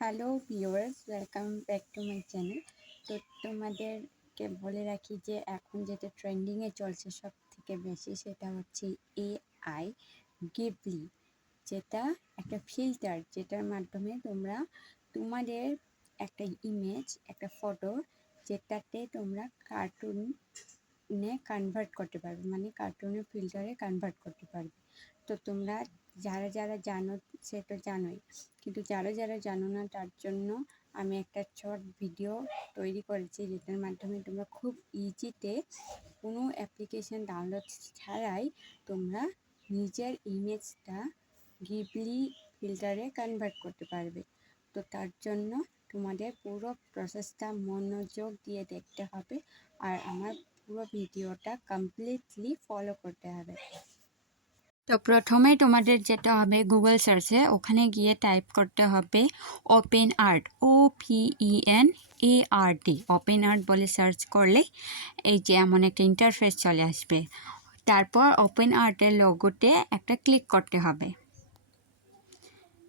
Hello viewers welcome back to my channel তো তোমাদেরকে বলে রাখি যে, এখন যেটা ট্রেন্ডিংয়ে চলছে সব থেকে বেশি সেটা হচ্ছে এআই গিবলি যেটা একটা ফিল্টার যেটার মাধ্যমে তোমরা তোমাদের একটা ইমেজ একটা ফটো যেটাতে তোমরা কার্টুনে কনভার্ট করতে পারবে মানে কার্টুনের ফিল্টারে কনভার্ট করতে পারবে। তো তোমরা যারা যারা জানো সে তো জানোই। কিন্তু যারা যারা জানো না তার জন্য আমি একটা শর্ট ভিডিও তৈরি করেছি যেটার মাধ্যমে তোমরা খুব ইজিতে কোনো অ্যাপ্লিকেশন ডাউনলোড ছাড়াই তোমরা নিজের ইমেজটা গিবলি ফিল্টারে কনভার্ট করতে পারবে। তো তার জন্য তোমাদের পুরো প্রসেসটা মনোযোগ দিয়ে দেখতে হবে আর আমার পুরো ভিডিওটা কমপ্লিটলি ফলো করতে হবে। তো প্রথমে তোমাদের যেটা হবে গুগল সার্চে ওখানে গিয়ে টাইপ করতে হবে open art O P E N A R D open art বলে সার্চ করলে এই যে এমন একটা ইন্টারফেস চলে আসবে। তারপর ওপেন আর্টের লোগোতে একটা ক্লিক করতে হবে।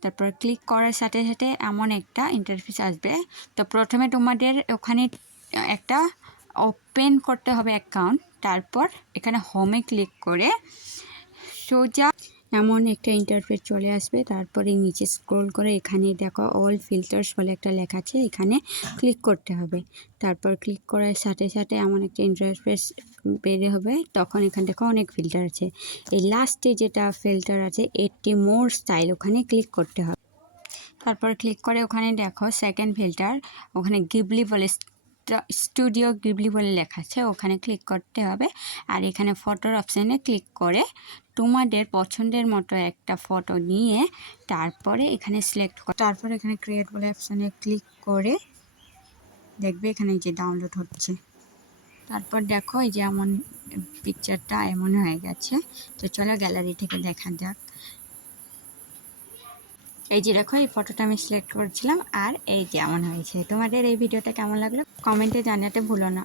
তারপর ক্লিক করার সাথে সাথে এমন একটা ইন্টারফেস আসবে। তো প্রথমে তোমাদের ওখানে একটা ওপেন করতে হবে অ্যাকাউন্ট তারপর এখানে হোমে ক্লিক করে সোজা এমন একটা ইন্টারফেস চলে আসবে। তারপরে নিচে স্ক্রোল করে এখানে দেখো অল ফিল্টার্স বলে একটা লেখা আছে, এখানে ক্লিক করতে হবে। তারপর ক্লিক করার সাথে সাথে এমন একটা ইন্টারফেস বেড়ে হবে, তখন এখানে দেখো অনেক ফিল্টার আছে। এই লাস্টে যেটা ফিল্টার আছে এইটটি মোর স্টাইল ওখানে ক্লিক করতে হবে। তারপর ক্লিক করে ওখানে দেখো সেকেন্ড ফিল্টার ওখানে গিবলি বলে স্টুডিও গিবলি বলে লেখা আছে, ওখানে ক্লিক করতে হবে। আর এখানে ফটোর অপশানে ক্লিক করে তোমাদের পছন্দের মতো একটা ফটো নিয়ে তারপরে এখানে সিলেক্ট কর তারপরে এখানে ক্রিয়েট বলে অপশানে ক্লিক করে দেখবে এখানে যে ডাউনলোড হচ্ছে। তারপর দেখো এই যে এমন পিকচারটা এমন হয়ে গেছে। তো চলো গ্যালারি থেকে দেখা যাক। এই যে দেখো, এই ফটোটা আমি সিলেক্ট করছিলাম। আর এই যে এমন হয়েছে। তোমাদের এই ভিডিওটা কেমন লাগল? কমেন্টে জানাতে ভুলো না।